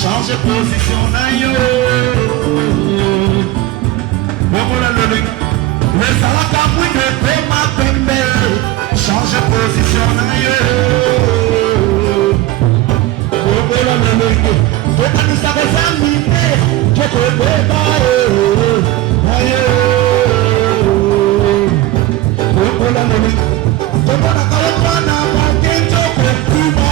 Change position na yo. Le salaka mouine pe ma pembe. Change position na yo. Bobola lelenge. Tokanisa kozamine. Joko beba ayo. Bobola lelenge. Tokona kalotwana makenjo kopima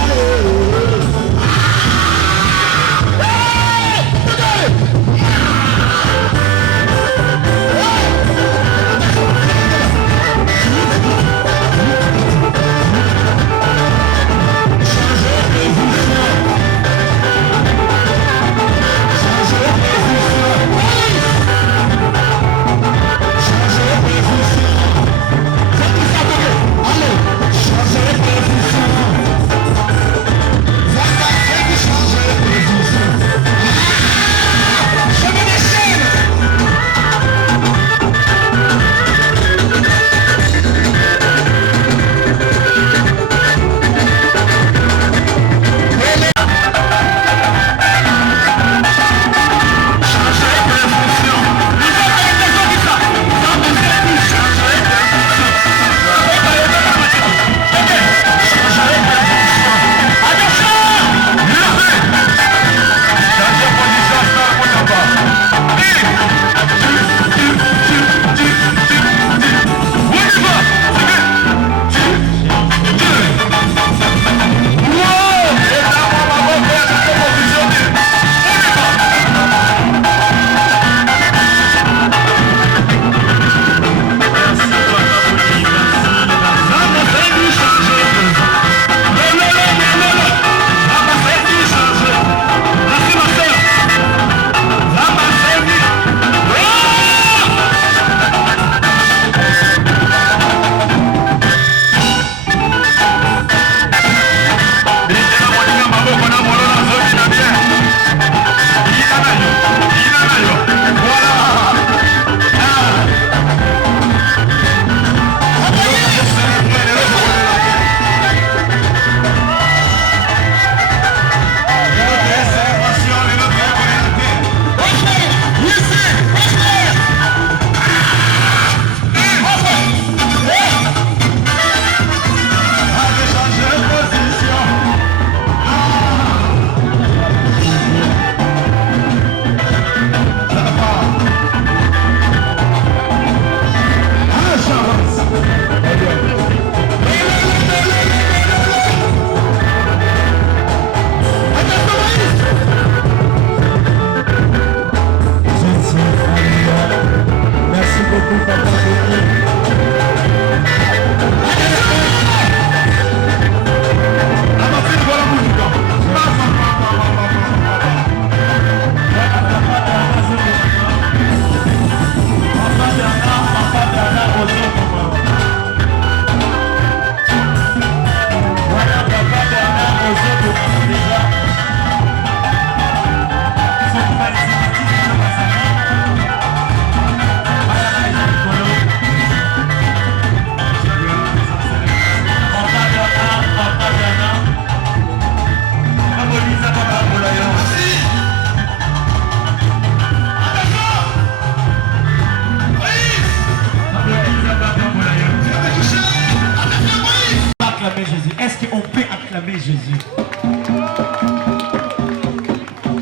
Jésus. Est-ce qu'on peut acclamer Jésus?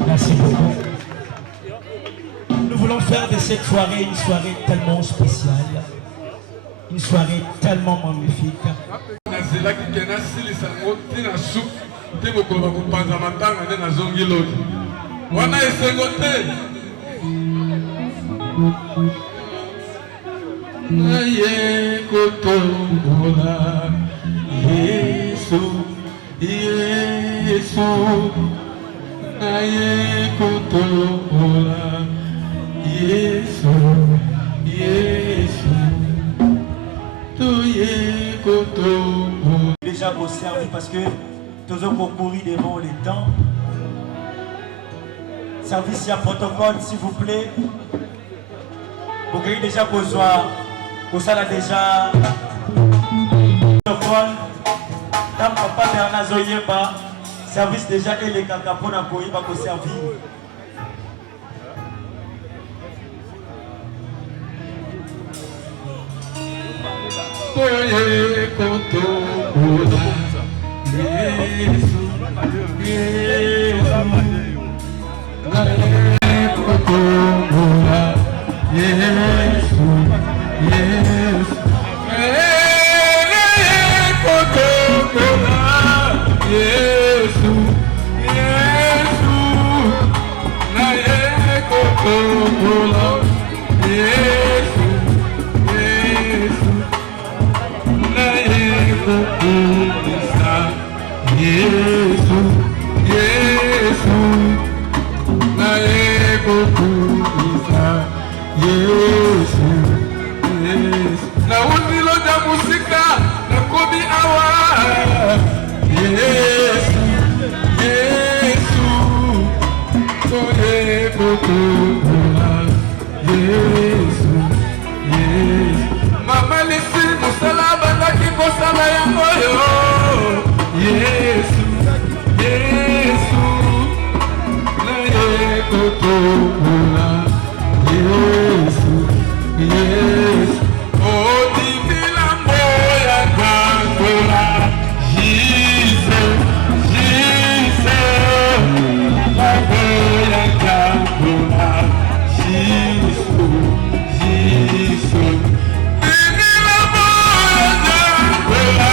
Merci beaucoup. Nous voulons faire de cette soirée une soirée tellement spéciale, une soirée tellement magnifique. Yesu, Yesu, naye kutola. Yesu, Yesu, tuye kutola. Déjà au service parce que tous ont couru devant les temps. Service à protocole, s'il vous plaît. Vous avez déjà besoin, pour ça là déjà. Protocole. Papa Bernard Zoyeba, service déjà et les caca pour la coïe va servir. Oye kotobola Yesu Yesu Oye kotobola Yesu Yesu Oye kotobola Yesu Yesu Oye kotobola Yesu Yesu Yesu, Yesu, na ego kuisa. Yesu, Yesu, na uzilo da musika na kobi awa. Yesu, Yesu, so ego kuisa. Yesu, Yesu, mama lisi musalaba na kikosala ya moyo. Yesu, Yesu, na yekotobola. Yesu, Yesu, oh divina moya gangola. Jesus, Jesus, la moya gangola. Jesus, Jesus, divina moya gangola.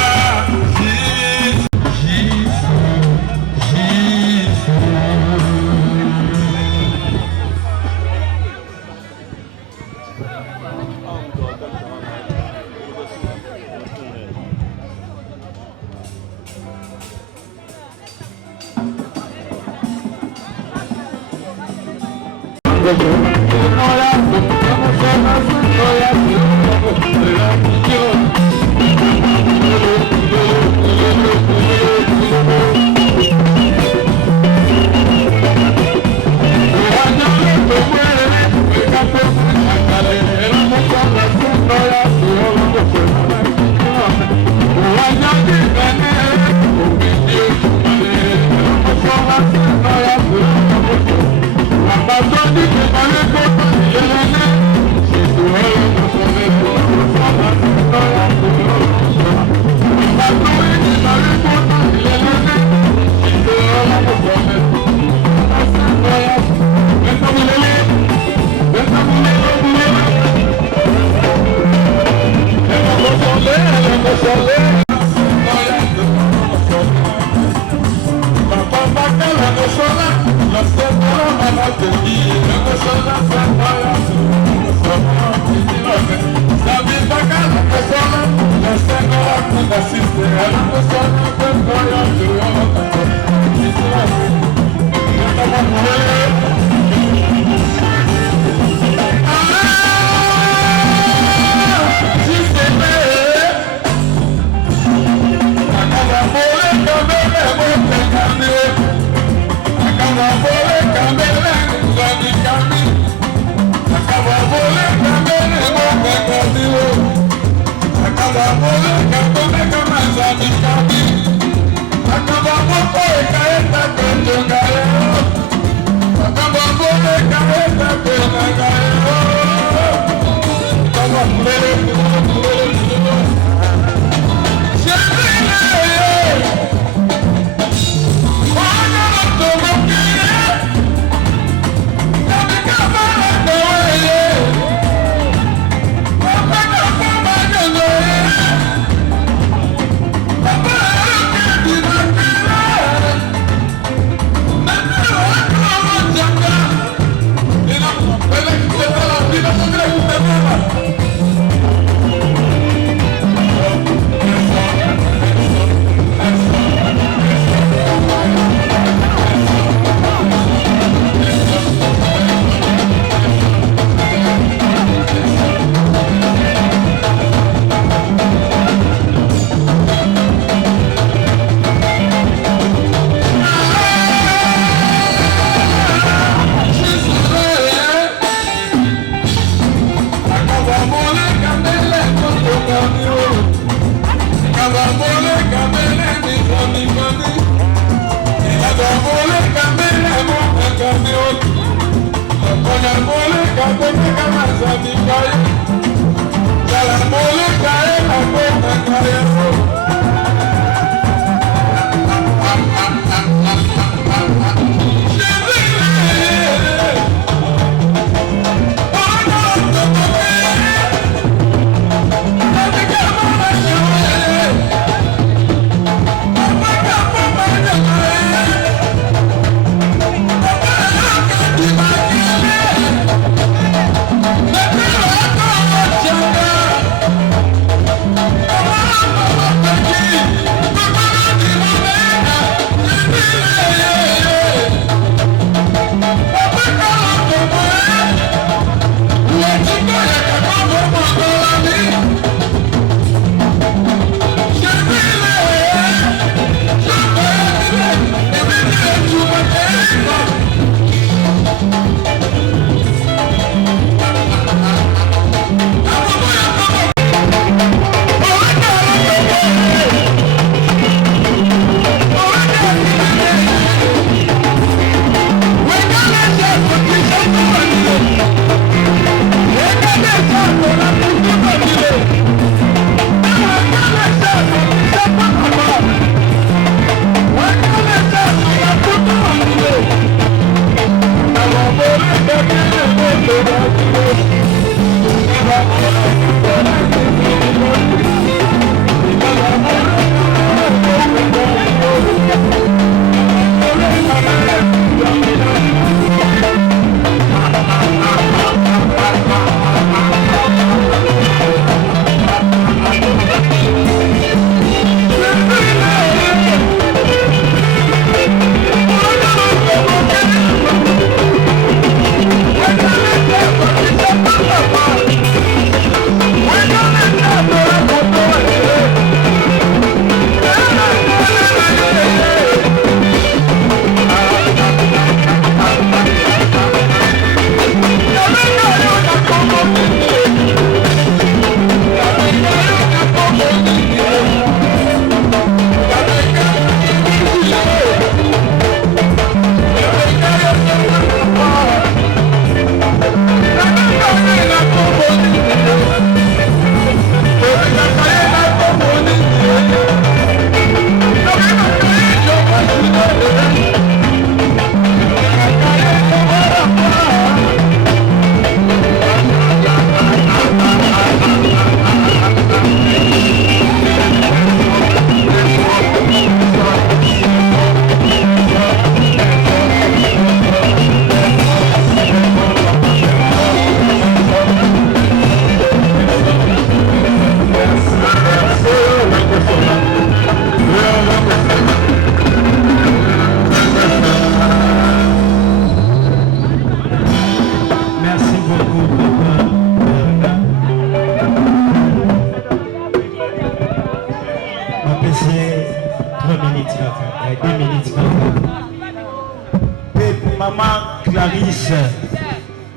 maman Clarisse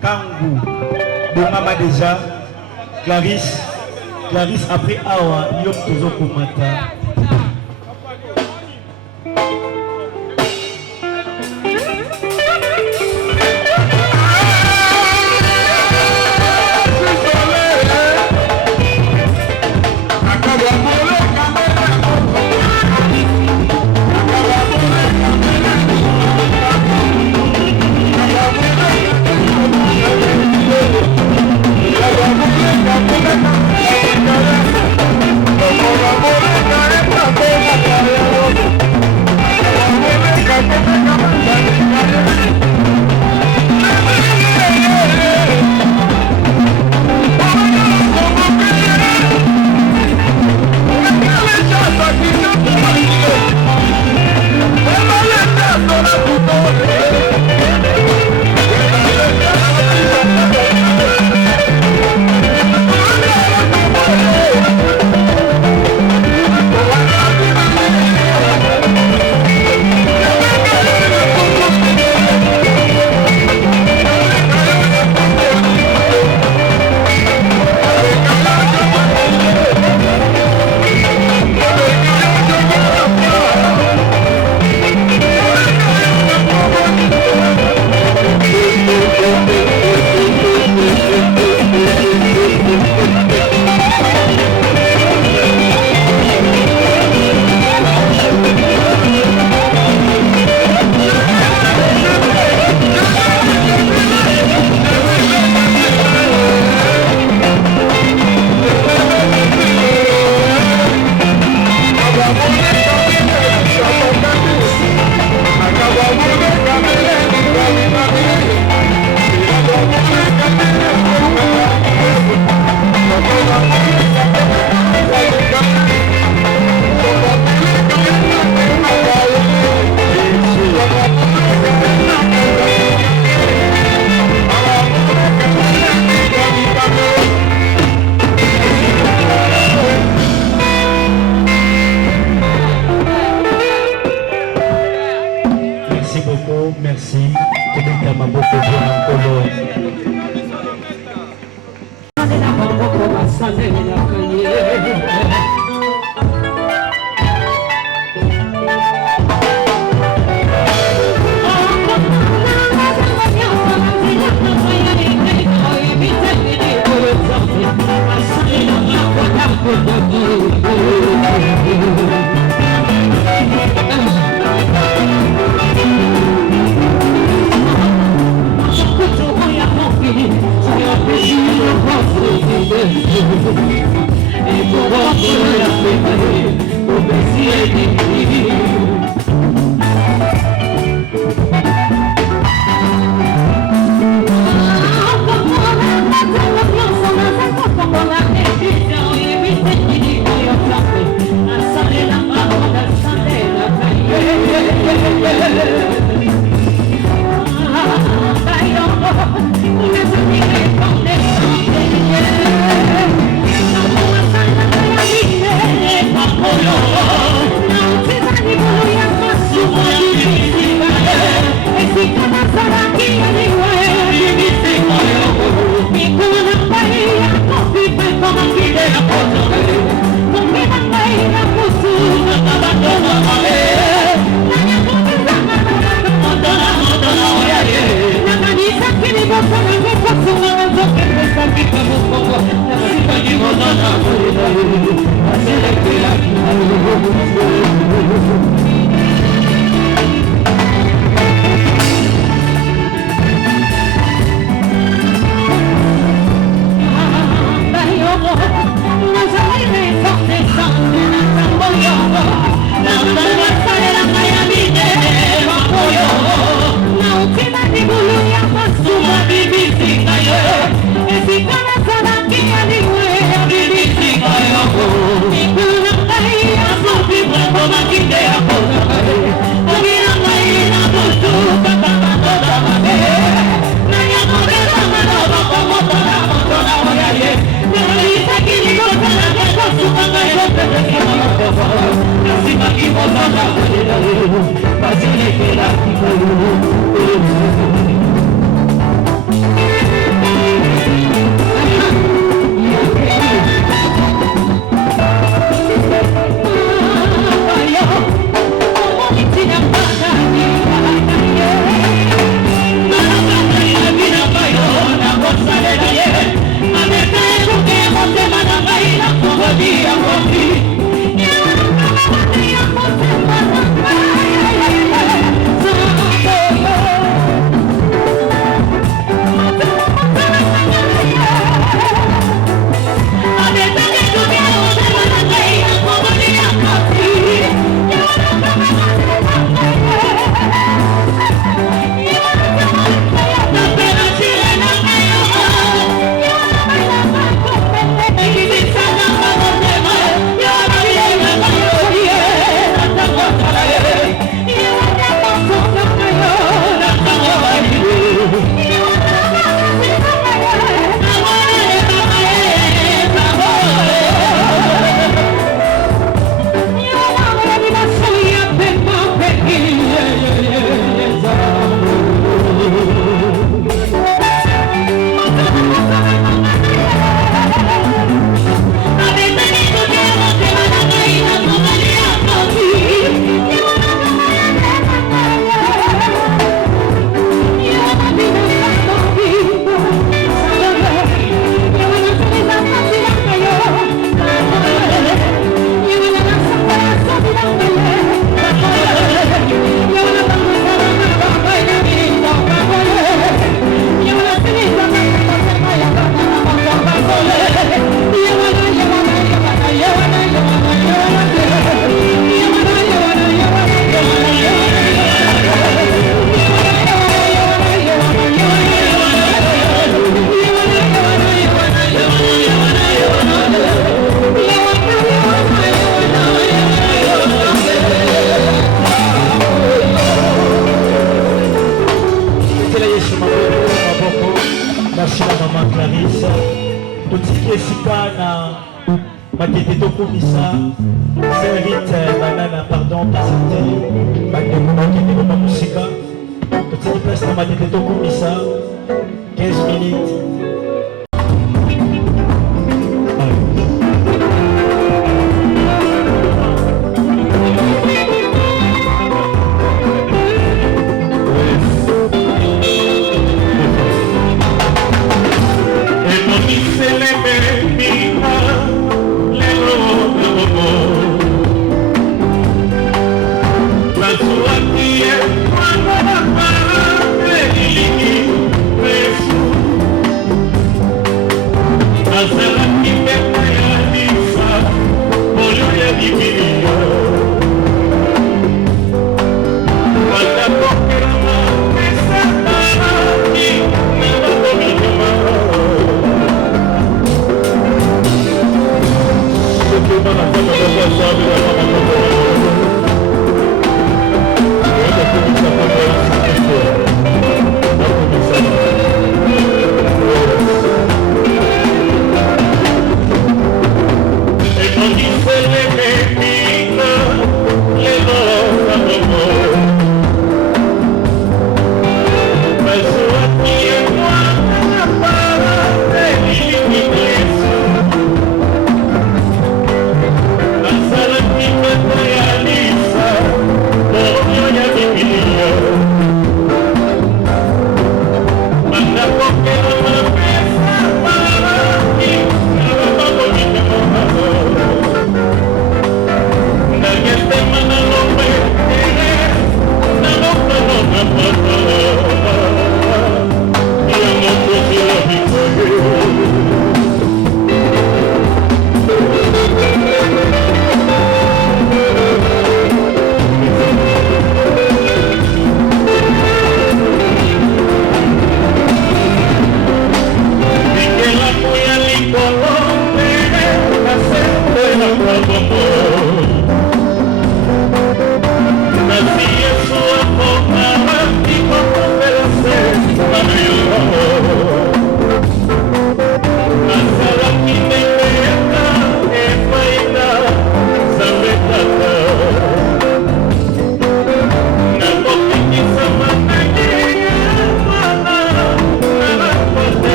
Kangou. Bongama déjà. Clarisse après Awa, Yom Tozo Komata. merci la maman Clarisse. Totiki esika na makete tokomisa Serite banana pardon pasate bandeko bakende koma musika. Totiki place na makete tokomisa 15 minutes.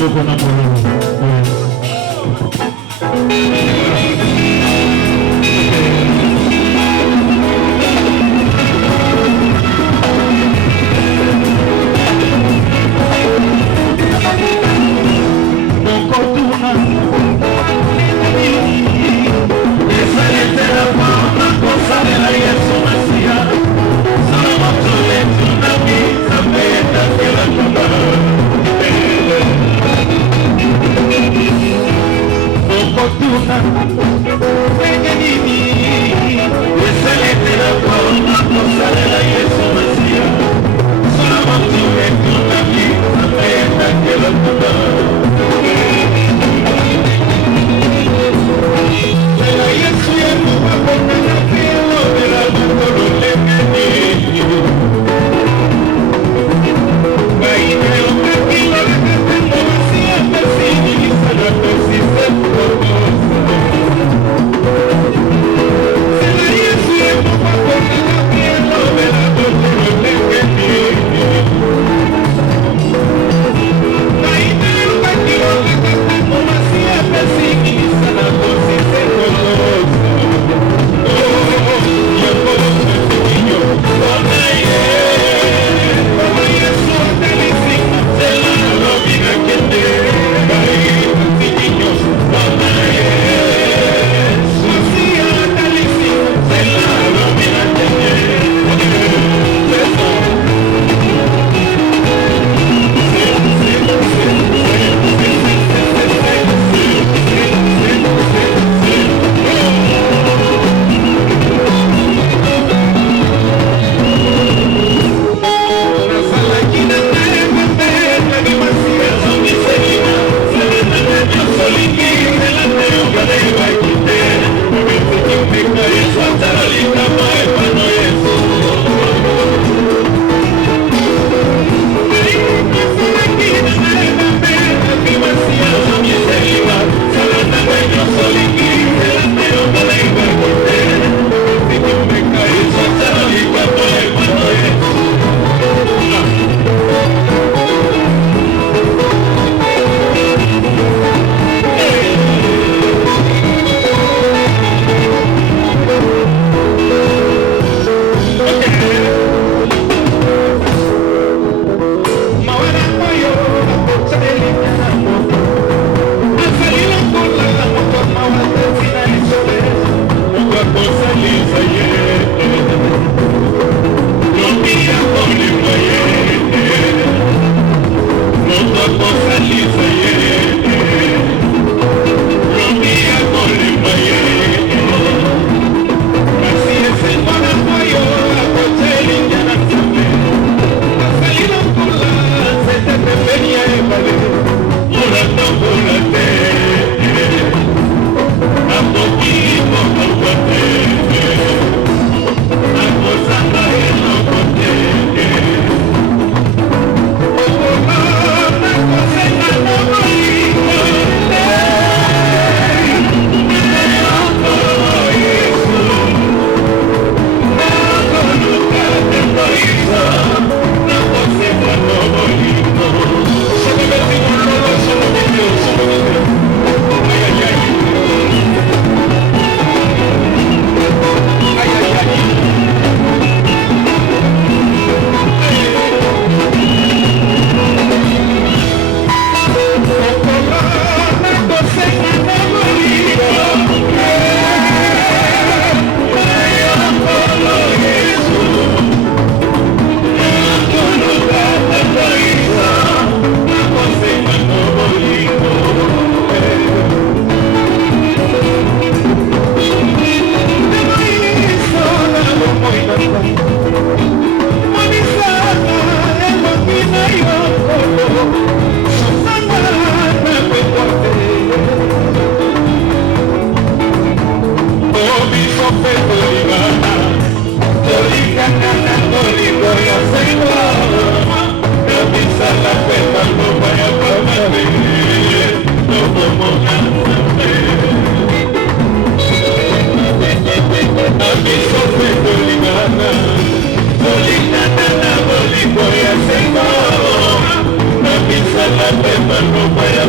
beaucoup no puede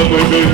Jerusalem,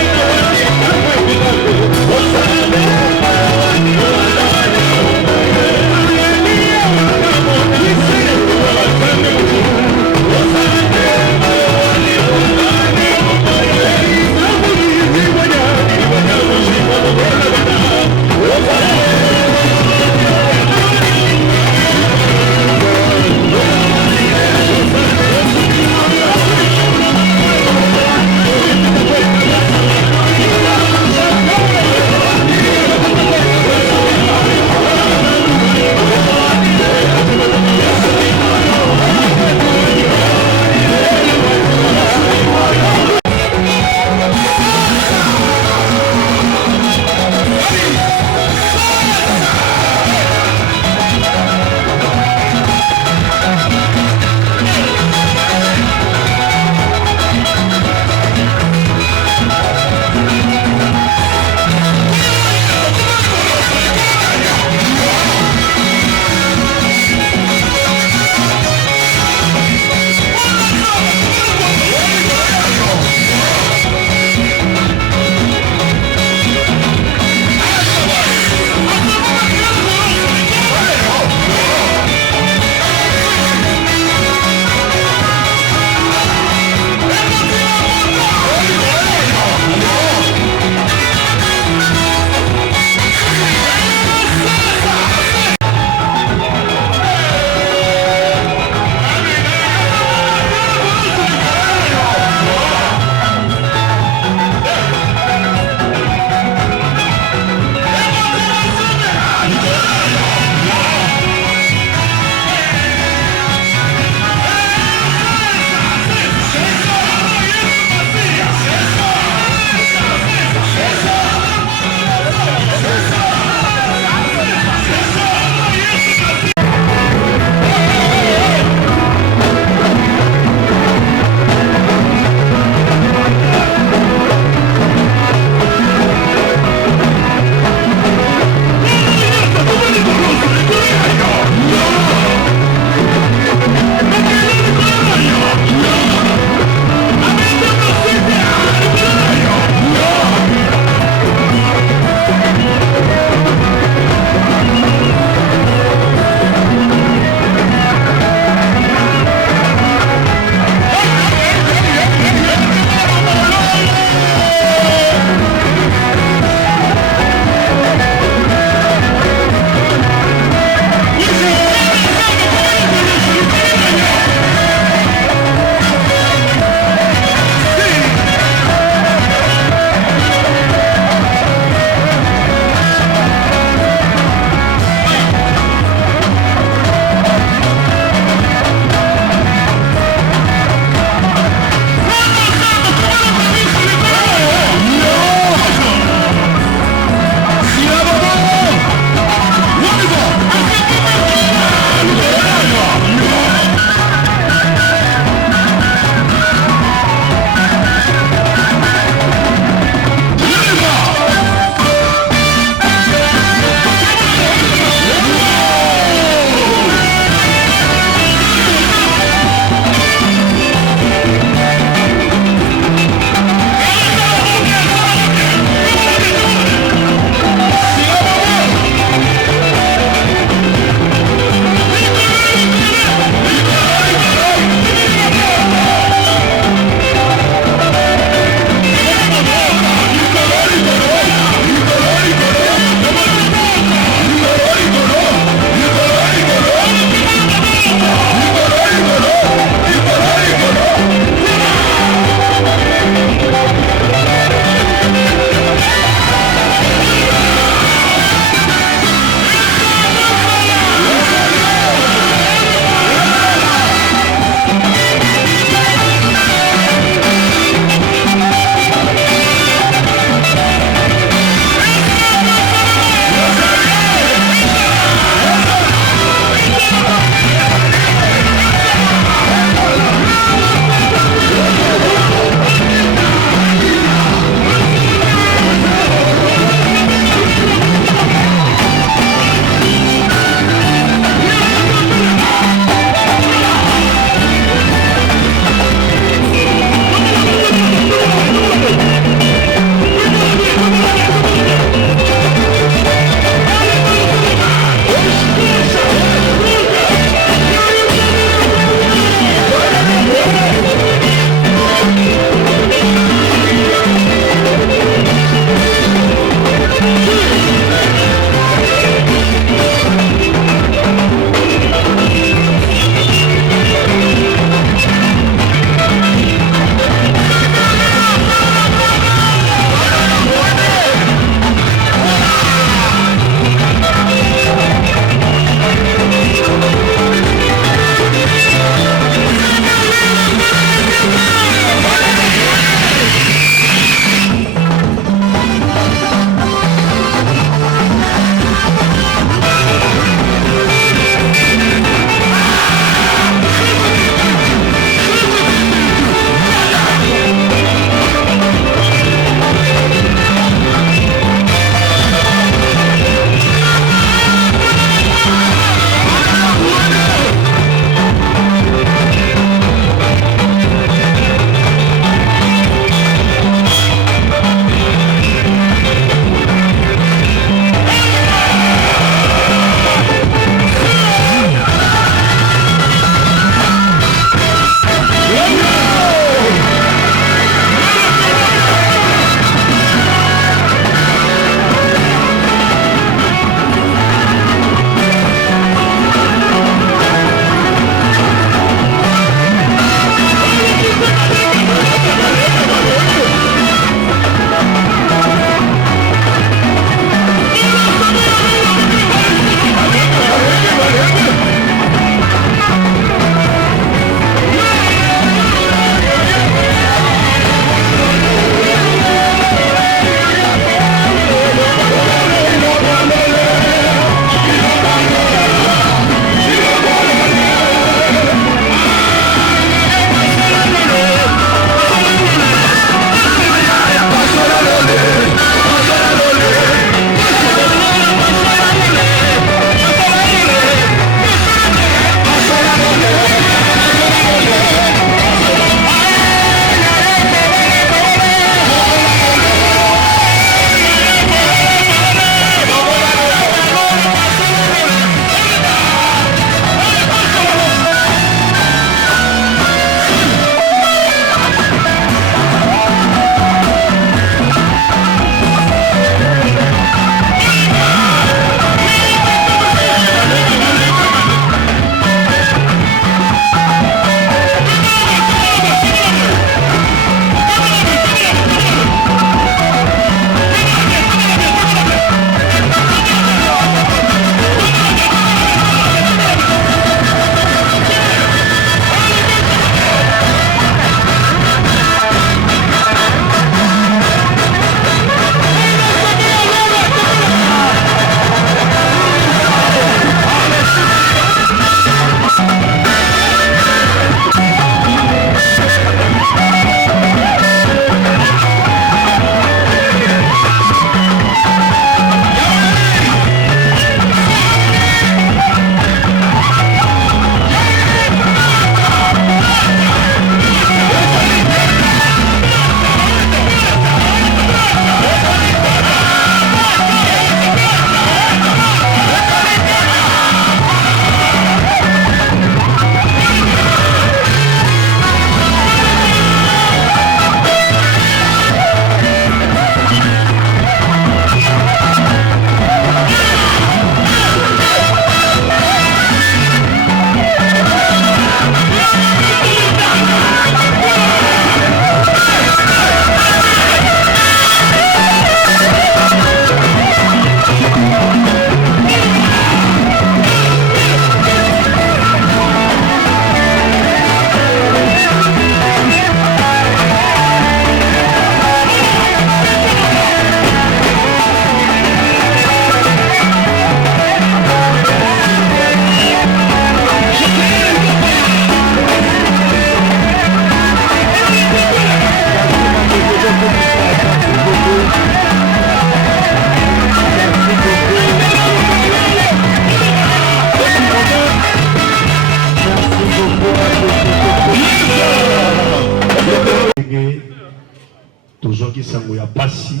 tozwaki sango ya pasi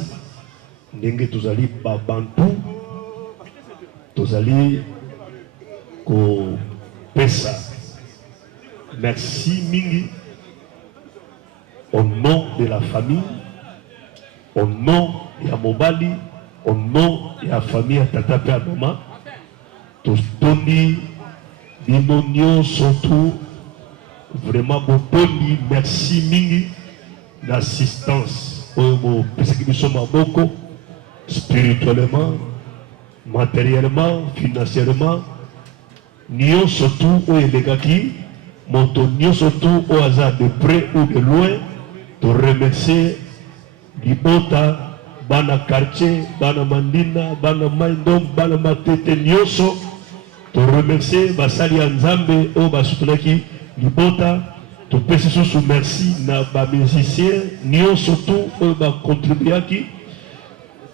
ndenge tozali babantu tozali kopesa merci mingi au nom de la famille, au nom ya mobali, au nom ya famille ya tata pe ya mama, totondi bino nyonso tu vraiment botondi merci mingi d'assistance oyo bopesaki biso maboko spirituellement, matériellement, financièrement, nyonso tu oyo elekaki moto nyonso tu oyo aza de près ou de loin to remercier libota bana quartier bana mandina bana maindom bana matete nyonso to remercier basali ya nzambe oyo basutunaki libota topesi susu merci na bamusicien nyonso tu oyo bakontribuaki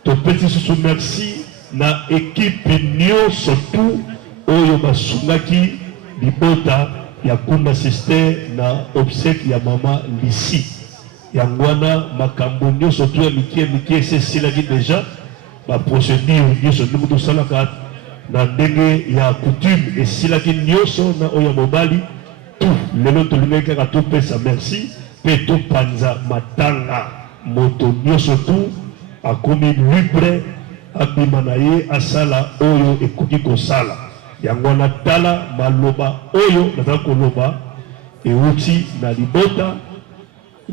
topesi susu merci na ekipe nyonso tu oyo basungaki libota ya kunda sister na obsèque ya mama Lisi yangwana makambo nyonso tu ya mikie esilaki deja baprocédure nyonso ndenge tosalaka na ndenge ya coutume esilaki nyonso na oyo ya mobali tu lelo tolingaki kaka topesa merci mpe topanza matanga moto nyonso tu akomi libre abima na ye asala oyo ekoki kosala yango na tala maloba oyo nazala koloba euti na libota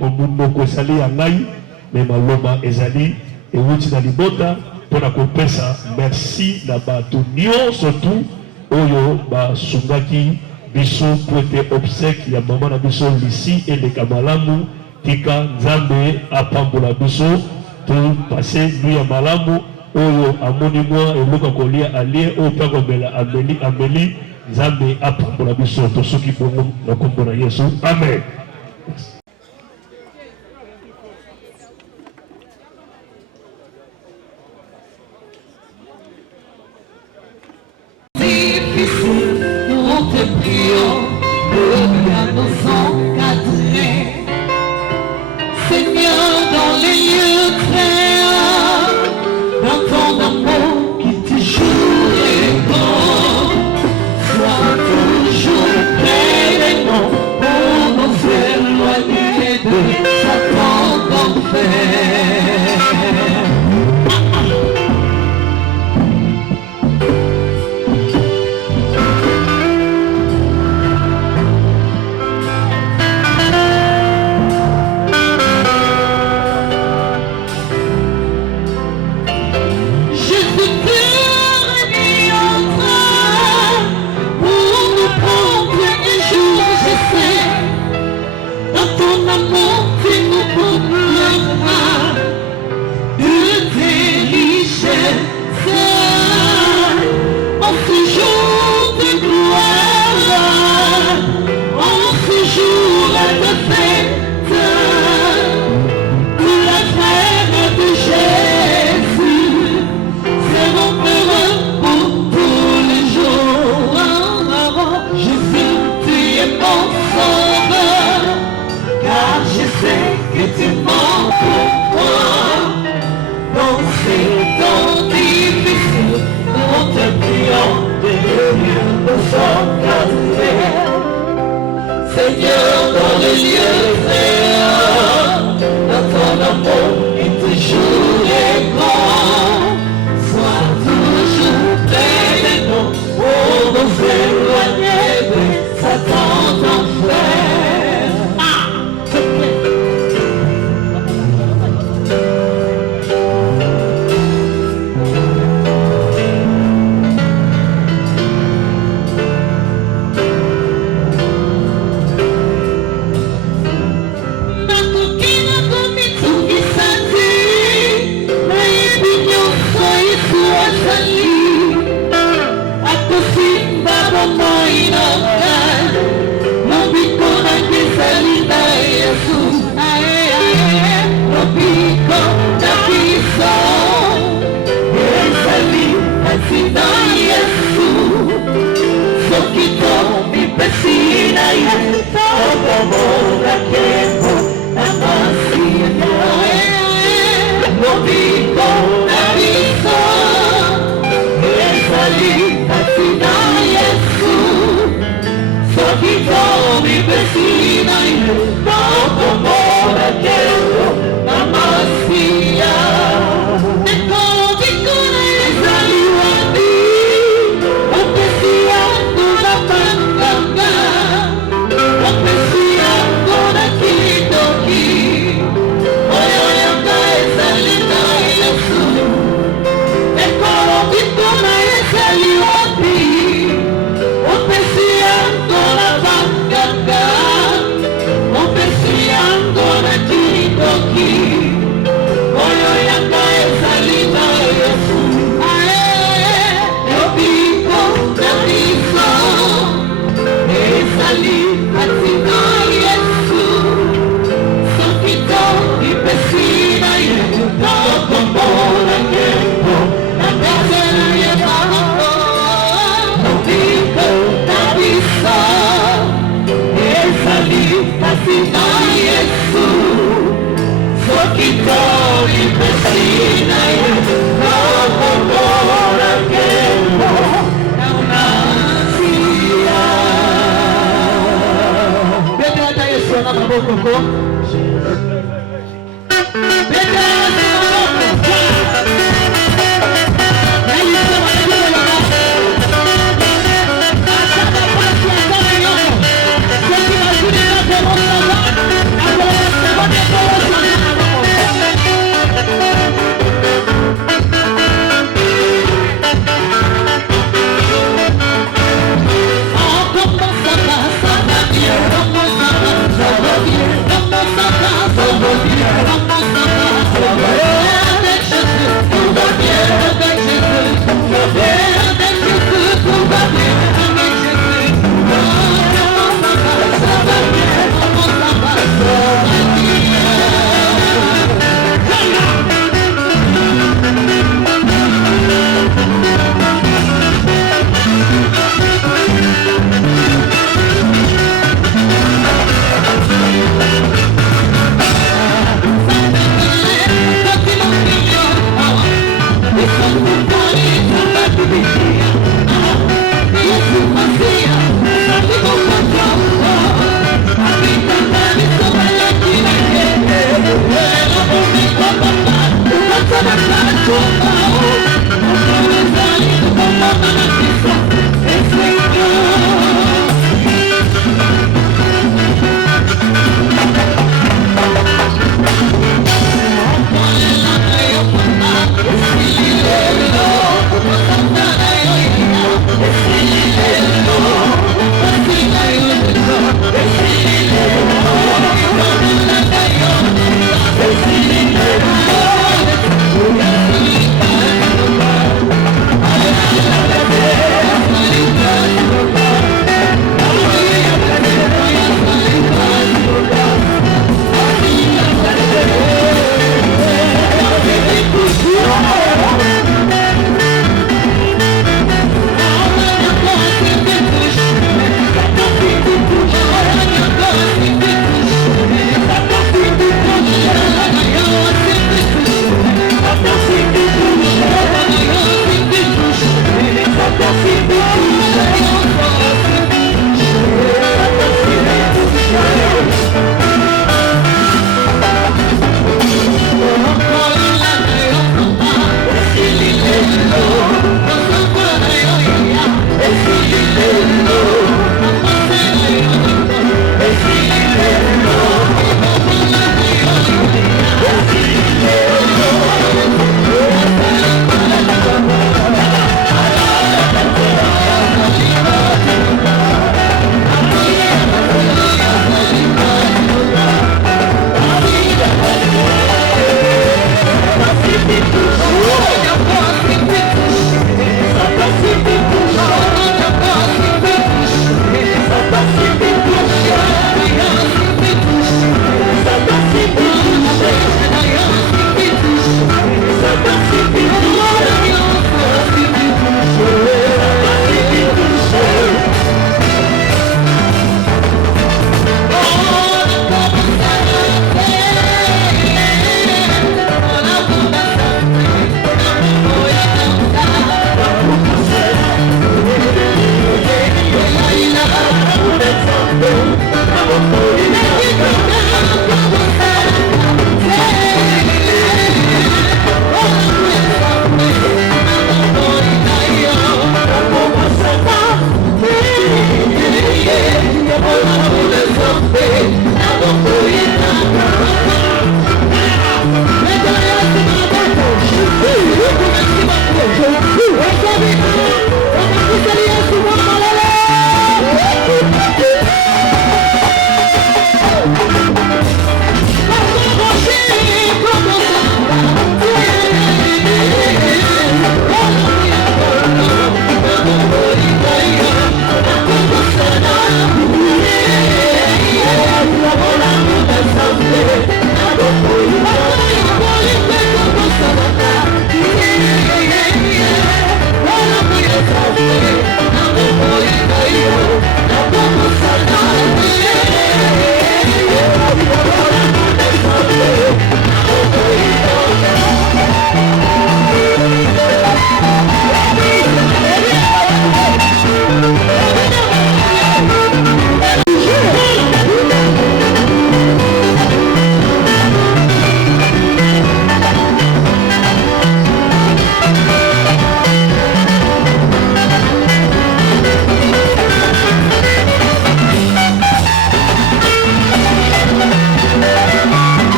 monoko esali ya ngai me maloba ezali euti na libota mpona kopesa merci na bato nyonso tu oyo basungaki biso po ete obsèque ya mama na biso Lisi eleka malamu tika nzambe apambola biso topase nu ya malamu oyo amoni mwa eloka kolia alie oyo mpe komela ameli nzambe apambola biso tosoki bongo na kombo na Yesu amen. Nous te prions de bien nous encadrer, Seigneur, dans les lieux très hauts, dans ton amour qui toujours est bon. Sois toujours près de nous pour nous éloigner de Satan d'enfer. Seigneur, dans les lieux très dans ton amour qui toujours est grand, sois toujours près de nous pour nous éloigner de Satan d'enfer. Sina Coco. Come on,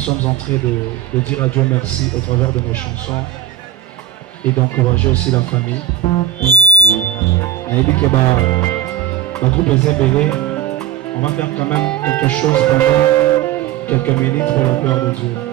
Nous sommes en train de dire à Dieu merci au travers de nos chansons et d'encourager aussi la famille. On va faire quand même quelque chose pendant quelques minutes pour la gloire de Dieu.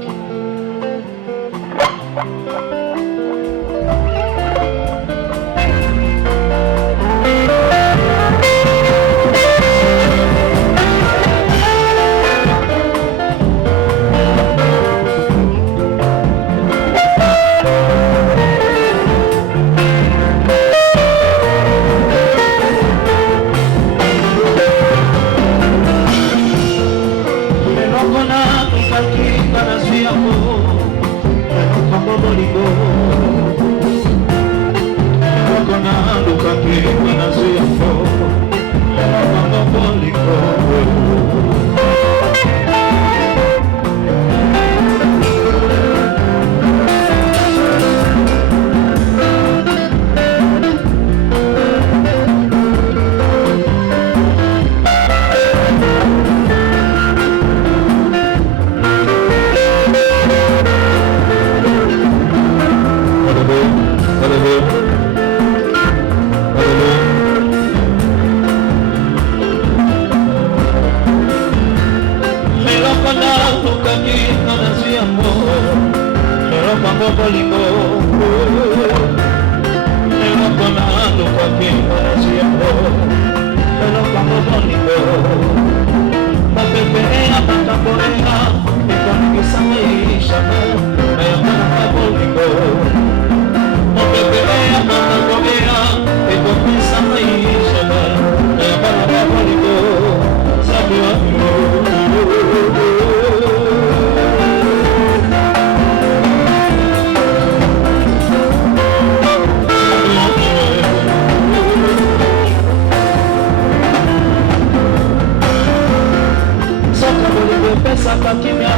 pesaka kimia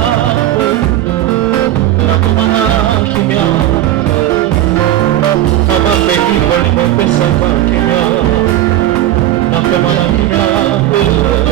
nakomana kimia mama peki bolingo pesaka kimia nakomana kimia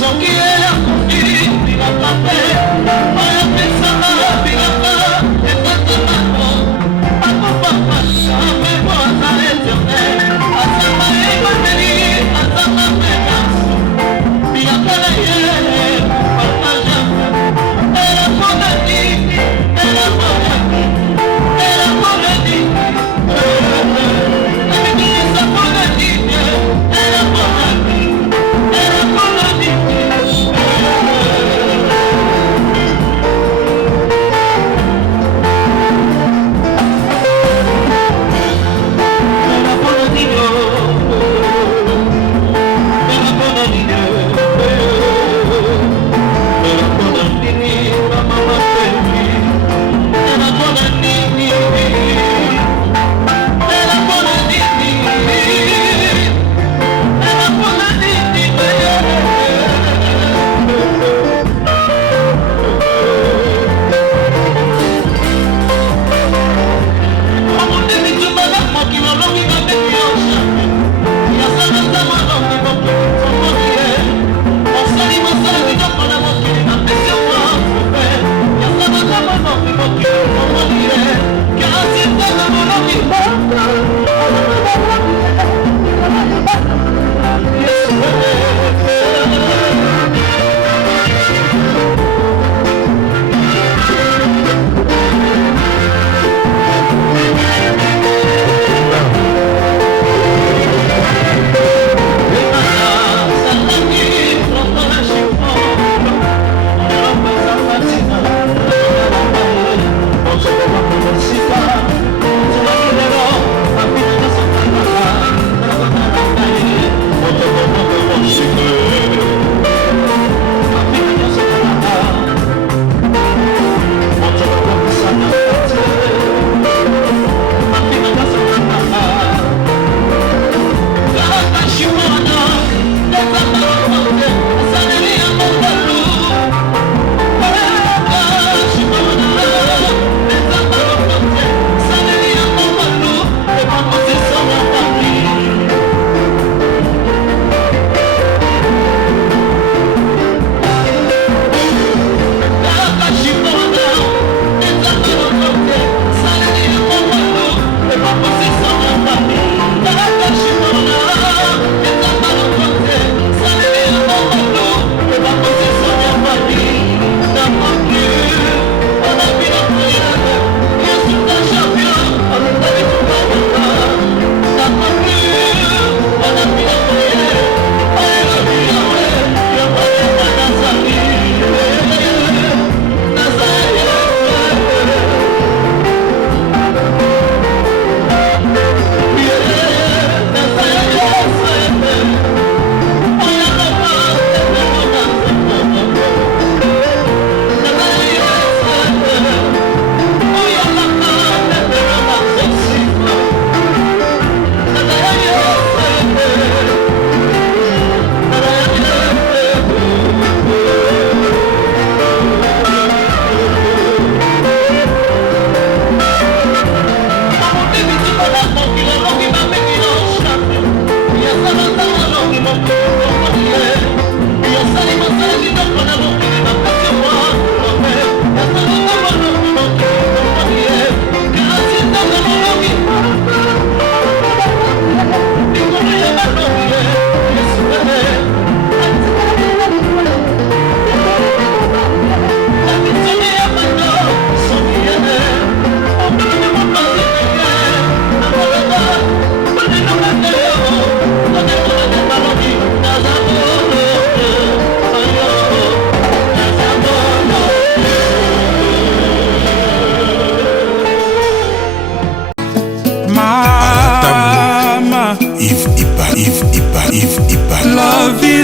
Soki ya kufi, bila kape, maya pesa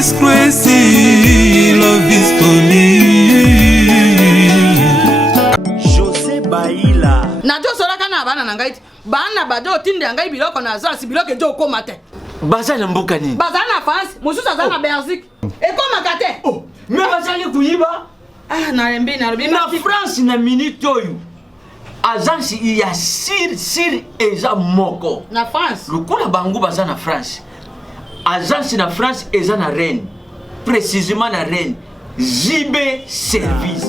is crazy, love is funny. José Baïla. Nato solaka na bana na ngai. Bana bado tinde ngai biloko na zasi biloko ejo komate. Baza na mboka nini? Baza na France, mususu aza na Belgique. Ekomaka te. Oh, mais bazali kuyiba? Ah, na rembi na robi. Na France na minute oyo. Agence ya sir eza moko. Na France. Lokola bango baza na France. Agence na France eza na Rennes. Précisément na Rennes. JB Service.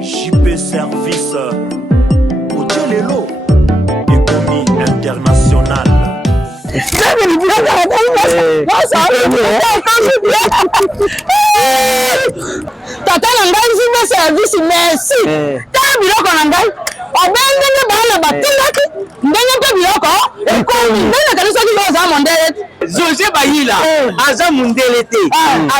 JB Service. Otelelo. Économie internationale. Tata na ngai JB Service merci. Ta biloko na ngai. Obengene bana batindaki. Ndenge pe biloko ekomi. Ndenge kanisa ki za mondele. José Baïla, aza mundele te.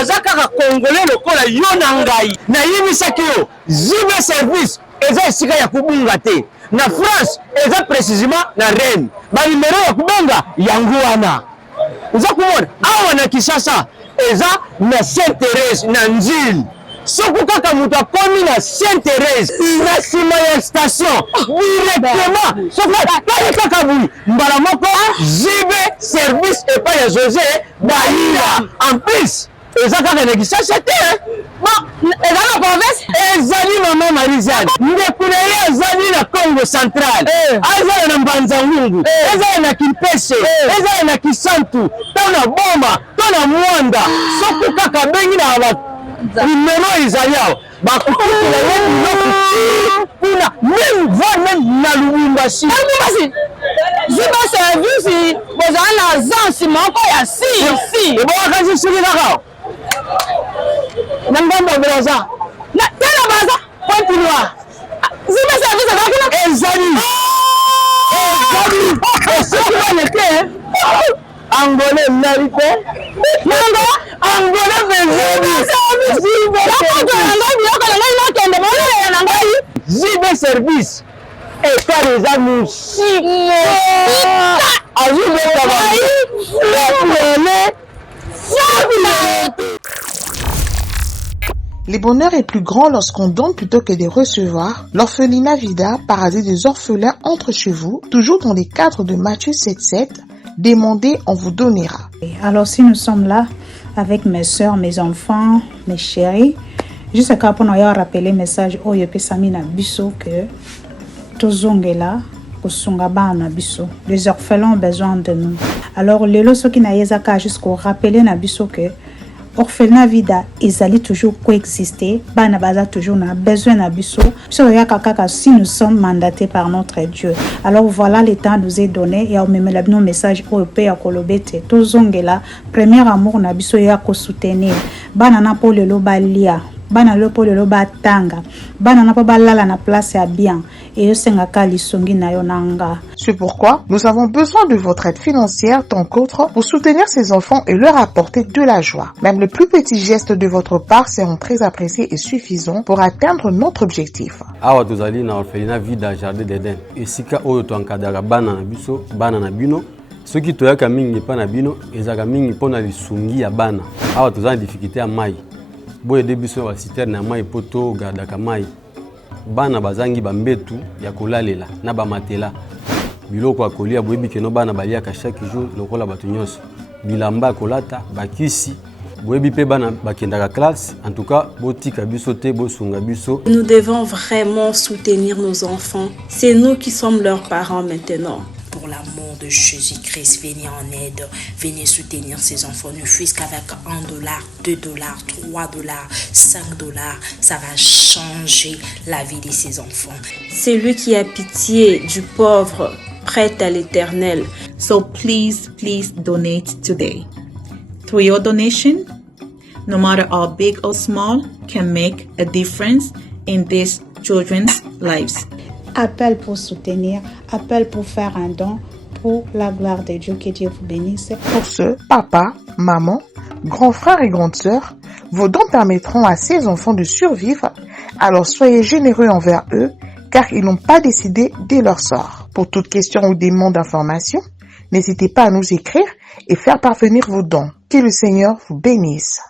Aza kaka congolais lokola yo na ngai. Na yimisaki yo, JB Service eza esika ya kubunga te. Na France eza précisément na Rennes. Ba numéro ya kubenga yango wana. Uza kumona awa na Kinshasa eza na Sainte-Thérèse na Nzili. Soko kaka mutu akomi na Sainte-Thérèse na sima ya station directement soko kaka bui mbala moko JB Service epai ya José Baïla. En plus eza kaka na Kinshasa te. Eza na province ezali mama Marizane ndekuna ye ezali na Congo Central ezali na Mbanza-Ngungu ezali na Kimpese ezali na Kisantu to na Boma to na Mwanda soko kaka bengi na numéro ezali awa bakokutela ye biloko kuna même voire même na Lubumbashi. JB Service bozala na agence moko ya si ebowakasi soki kaka na ngambo braza na tena baza continua JB Service akakuna ezali soki wane te angolais nali te angolais JB Service ekare eza musike Le bonheur est plus grand lorsqu'on donne plutôt que de recevoir. L'orphelinat Vida, paradis des orphelins, entre chez vous, toujours dans les cadres de Matthieu 7,7. Demandez, on vous donnera. Alors si nous sommes là avec mes soeurs, mes enfants, mes chéris, juste pour nous rappeler le message Oyope Samina Bisso que Tozongela, Kusungabana Bisso, les orphelins ont besoin de nous. Alors le loso qui n'a yezaka jusqu'au rappeler na Bisso que orphelinat Vida ezali toujours coexister, bana baza toujours na besoin na biso. Si nous sommes mandatés par notre Dieu. Alors voilà, le temps nous est donné et on met le message au pays à Kolobete. Tozongela, premier amour na biso ya ko soutenir. Bana na po lelo balia. Bana lo po lelo batanga. Bana na po balala na place ya bien. Et yosenga kali songi na yonanga. C'est pourquoi nous avons besoin de votre aide financière tant qu'autre pour soutenir ces enfants et leur apporter de la joie. Même le plus petit geste de votre part seront très appréciés et suffisants pour atteindre notre objectif. Awa tozali na orphelinat Vida Jardin d'Eden. Esika oyo to encadra bana na biso, bana na bino. Soki toyaka mingi pa na bino, ezaka mingi pona lisungi ya bana. Awa tozali difficulté ya mai. Boye de biso wa citerne na mai poto gardaka mai. Bana bazangi bambetu ya kolalela na bamatela. Biloko akolia boyebi keno bana baliaka chaque jour lokola bato nyonso. Bilamba kolata bakisi boyebi pe bana bakendaka classe. En tout cas botika biso te bosunga biso. Nous devons vraiment soutenir nos enfants. C'est nous qui sommes leurs parents maintenant. Pour l'amour de Jésus-Christ, venez en aide, venez soutenir ces enfants, ne fût-ce qu'avec $1, $2, $3, $5, ça va changer la vie de ces enfants. Celui qui a pitié du pauvre prête à l'Éternel. So please donate today. Through your donation, no matter how big or small, can make a difference in these children's lives. Appel pour soutenir, appel pour faire un don pour la gloire de Dieu. Que Dieu vous bénisse. Pour ce, papa, maman, grands frères et grandes sœurs, vos dons permettront à ces enfants de survivre. Alors soyez généreux envers eux, car ils n'ont pas décidé de leur sort. Pour toute question ou demande d'information, n'hésitez pas à nous écrire et faire parvenir vos dons. Que le Seigneur vous bénisse.